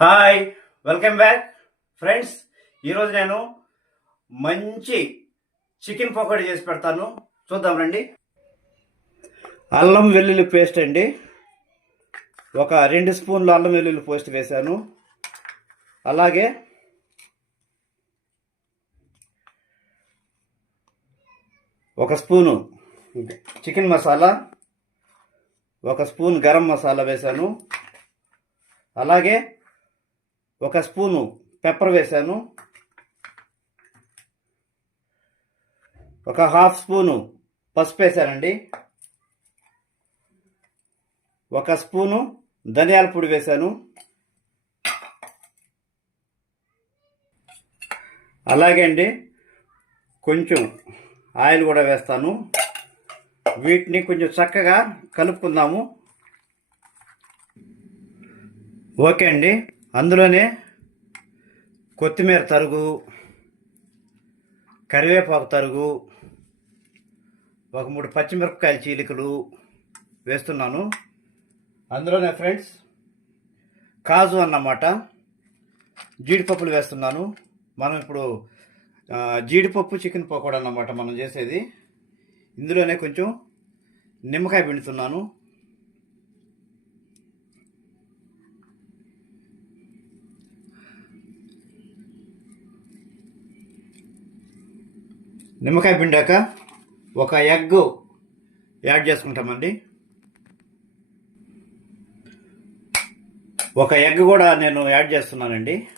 Hi welcome back. Friends ఈరోజు నేను మంచి చికెన్ పకోడీ చేసి పెడతాను. చూద్దాం రండి. అల్లం వెల్లుల్లి పేస్ట్ అండి. ఒక రెండు స్పూన్లు అల్లం వెల్లుల్లి పేస్ట్ వేశాను. అలాగే ఒక స్పూను చికెన్ మసాలా ఒక స్పూన్ గరం మసాలా వేశాను. అలాగే ఒక స్పూను పెప్పర్ వేశాను. ఒక హాఫ్ స్పూను పసుపు వేశానండి. ఒక స్పూను ధనియాల పొడి వేశాను. అలాగే అండి కొంచెం ఆయిల్ కూడా వేస్తాను. వీటిని కొంచెం చక్కగా కలుపుకుందాము. ఓకే అండి. అందులోనే కొత్తిమీర తరుగు కరివేపాకు తరుగు ఒక మూడు పచ్చిమిరపకాయల చీలికలు వేస్తున్నాను. అందులోనే ఫ్రెండ్స్ కాజు అన్నమాట. జీడిపప్పులు వేస్తున్నాను. మనం ఇప్పుడు జీడిపప్పు చికెన్ పకోడా అన్నమాట మనం చేసేది. ఇందులోనే కొంచెం నిమ్మకాయ పిండుతున్నాను. నిమ్మకాయ పిండాక ఒక ఎగ్ యాడ్ చేసుకుంటామండి. ఒక ఎగ్ కూడా నేను యాడ్ చేస్తున్నానండి.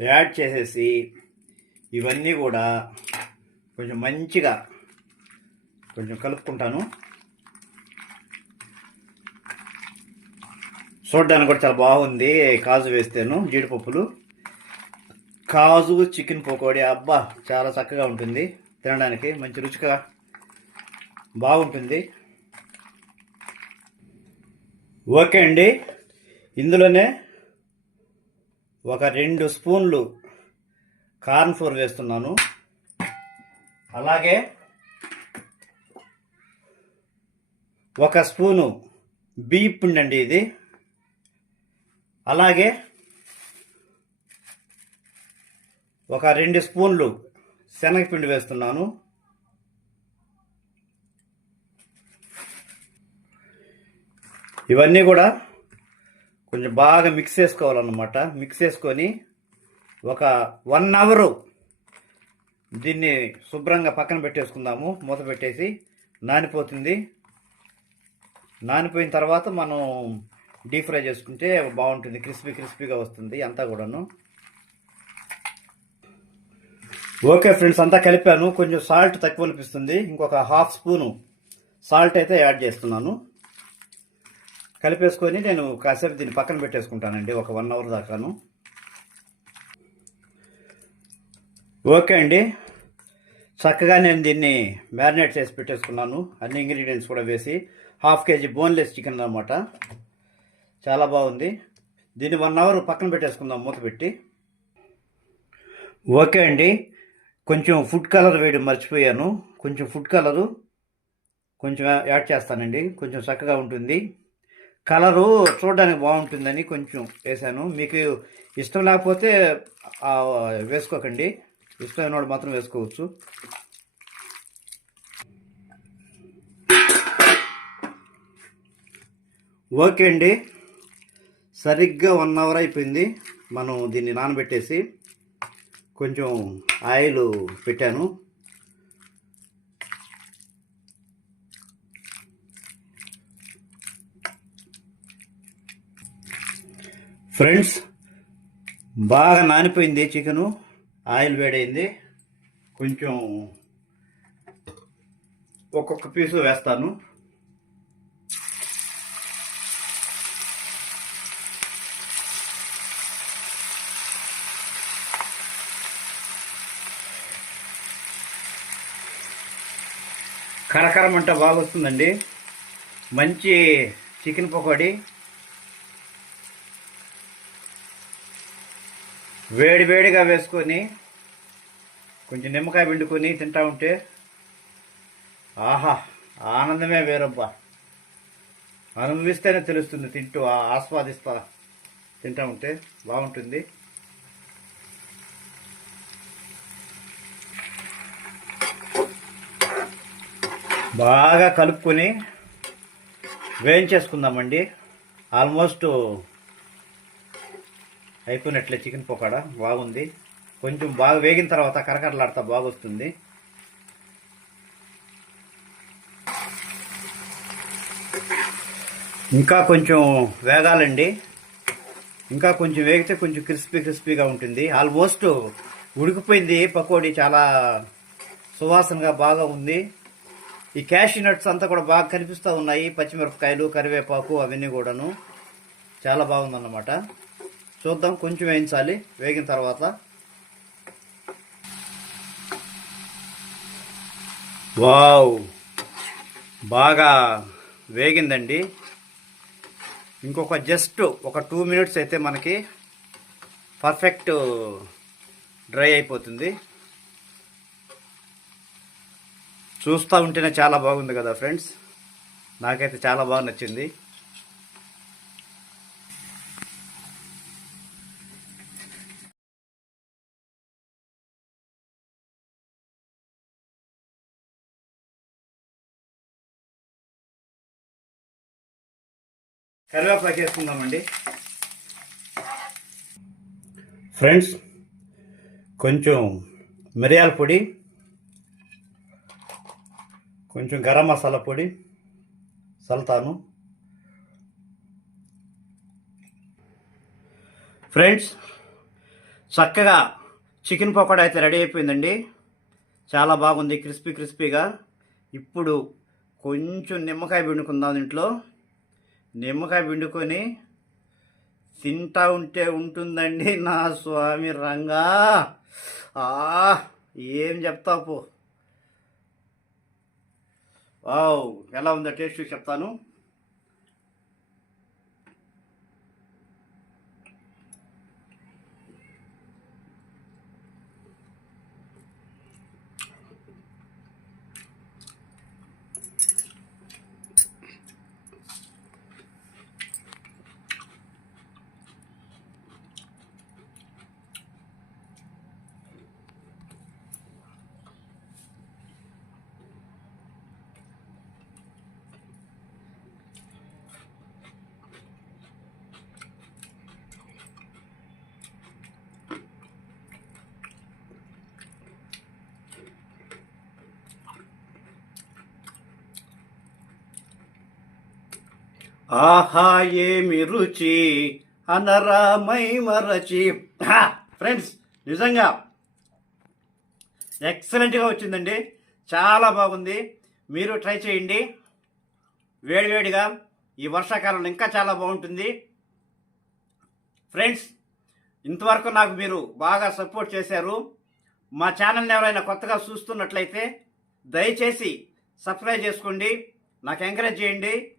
యాడ్ చేసేసి ఇవన్నీ కూడా కొంచెం మంచిగా కొంచెం కలుపుకుంటాను. చూడడానికి కూడా చాలా బాగుంది. కాజు వేస్తేను జీడిపప్పులు. కాజు చికెన్ పకోడీ. అబ్బా చాలా చక్కగా ఉంటుంది. తినడానికి మంచి రుచిగా బాగుంటుంది. ఓకే అండి. ఇందులోనే ఒక రెండు స్పూన్లు కార్న్ ఫ్లోర్ వేస్తున్నాను. అలాగే ఒక స్పూను బియ్య పిండి అండి ఇది. అలాగే ఒక రెండు స్పూన్లు శనగపిండి వేస్తున్నాను. ఇవన్నీ కూడా కొంచెం బాగా మిక్స్ చేసుకోవాలన్నమాట. మిక్స్ చేసుకొని ఒక వన్ అవరు దీన్ని శుభ్రంగా పక్కన పెట్టేసుకుందాము. మూత పెట్టేసి నానిపోతుంది. నానిపోయిన తర్వాత మనం డీప్ ఫ్రై చేసుకుంటే బాగుంటుంది. క్రిస్పీ క్రిస్పీగా వస్తుంది అంతా కూడాను. ఓకే ఫ్రెండ్స్ అంతా కలిపాను. కొంచెం సాల్ట్ తక్కువ అనిపిస్తుంది. ఇంకొక హాఫ్ స్పూను సాల్ట్ అయితే యాడ్ చేస్తున్నాను. కలిపేసుకొని నేను కాసేపు దీన్ని పక్కన పెట్టేసుకుంటానండి ఒక వన్ అవర్ దాకాను. ఓకే అండి. చక్కగా నేను దీన్ని మ్యారినేట్ చేసి పెట్టేసుకున్నాను. అన్ని ఇంగ్రీడియంట్స్ కూడా వేసి హాఫ్ కేజీ బోన్లెస్ చికెన్ అనమాట చాలా బాగుంది. దీన్ని వన్ అవర్ పక్కన పెట్టేసుకుందాం మూత పెట్టి. ఓకే అండి. కొంచెం ఫుడ్ కలర్ వేయడం మర్చిపోయాను. కొంచెం ఫుడ్ కలరు కొంచెం యాడ్ చేస్తానండి. కొంచెం చక్కగా ఉంటుంది. కలరు చూడడానికి బాగుంటుందని కొంచెం వేసాను మీకు ఇష్టం లేకపోతే వేసుకోకండి. ఇష్టమైన వాడు మాత్రం వేసుకోవచ్చు. ఓకే అండి. సరిగ్గా వన్ అవర్ అయిపోయింది. మనం దీన్ని నానబెట్టేసి కొంచెం ఆయిల్ పెట్టాను. ఫ్రెండ్స్ బాగా నానిపోయింది చికెను. ఆయిల్ వేడైంది. కొంచెం ఒక్కొక్క పీసు వేస్తాను. కరకరమంట బాగా వస్తుందండి. మంచి చికెన్ పకోడీ. వేడి వేడిగా వేసుకొని కొంచెం నిమ్మకాయ పిండుకొని తింటా ఉంటే ఆహా ఆనందమే వేరబ్బా. అనుభవిస్తేనే తెలుస్తుంది తింటూ ఆ- ఆస్వాదిస్తా తింటా ఉంటే బాగుంటుంది. బాగా కలుపుకొని వేయించేసుకుందామండి. ఆల్మోస్ట్ అయిపోయినట్లే చికెన్ పకోడా బాగుంది. కొంచెం బాగా వేగిన తర్వాత కరకరలాడతా బాగొస్తుంది. ఇంకా కొంచెం వేగాలండి. ఇంకా కొంచెం వేగితే కొంచెం క్రిస్పీ క్రిస్పీగా ఉంటుంది. ఆల్మోస్ట్ ఉడికిపోయింది పకోడీ చాలా సువాసనగా బాగా ఉంది. ఈ క్యాష్ నట్స్ అంతా కూడా బాగా కనిపిస్తూ ఉన్నాయి. పచ్చిమిరపకాయలు కరివేపాకు అవన్నీ కూడాను. చాలా బాగుందన్నమాట. చూద్దాం కొంచెం వేయించాలి. వేగిన తర్వాత. వావ్! బాగా వేగిందండి. ఇంకొక జస్ట్ ఒక టూ మినిట్స్ అయితే మనకి పర్ఫెక్ట్ డ్రై అయిపోతుంది. చూస్తూ ఉంటేనే చాలా బాగుంది కదా ఫ్రెండ్స్? నాకైతే చాలా బాగా నచ్చింది. కరివేపాకు వేసుకుందామండి. ఫ్రెండ్స్ కొంచెం మిరియాల పొడి కొంచెం గరం మసాలా పొడి సల్తాను ఫ్రెండ్స్ చక్కగా చికెన్ పకోడా అయితే రెడీ అయిపోయిందండి. చాలా బాగుంది క్రిస్పీ క్రిస్పీగా. ఇప్పుడు కొంచెం నిమ్మకాయ పిండుకుందాం దీంట్లో. నిమ్మకాయ పిండుకొని తింటా ఉంటే ఉంటుందండి నా స్వామి రంగా. ఆ ఏం చెప్తావు వావ్ ఎలా ఉందో టేస్ట్ చెప్తాను. ఆహా ఏమి రుచి అనరామై మరచి. ఫ్రెండ్స్ నిజంగా ఎక్సలెంట్గా వచ్చిందండి. చాలా బాగుంది. మీరు ట్రై చేయండి. వేడివేడిగా ఈ వర్షాకాలంలో ఇంకా చాలా బాగుంటుంది. ఫ్రెండ్స్ ఇంతవరకు నాకు మీరు బాగా సపోర్ట్ చేశారు. మా ఛానల్ని ఎవరైనా కొత్తగా చూస్తున్నట్లయితే దయచేసి సబ్స్క్రైబ్ చేసుకోండి. నాకు ఎంకరేజ్ చేయండి.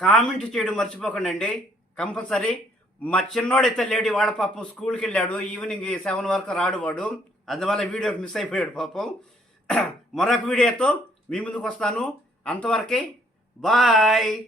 కామెంట్ చేయడం మర్చిపోకండి అండి కంపల్సరీ మా చిన్నోడైతే లేడీ వాడ పాపం స్కూల్కి వెళ్ళాడు ఈవినింగ్ సెవెన్ వరకు రాడు వాడు. అందువల్ల వీడియో మిస్ అయిపోయాడు పాపం. మరొక వీడియోతో మీ ముందుకు వస్తాను. అంతవరకే బాయ్.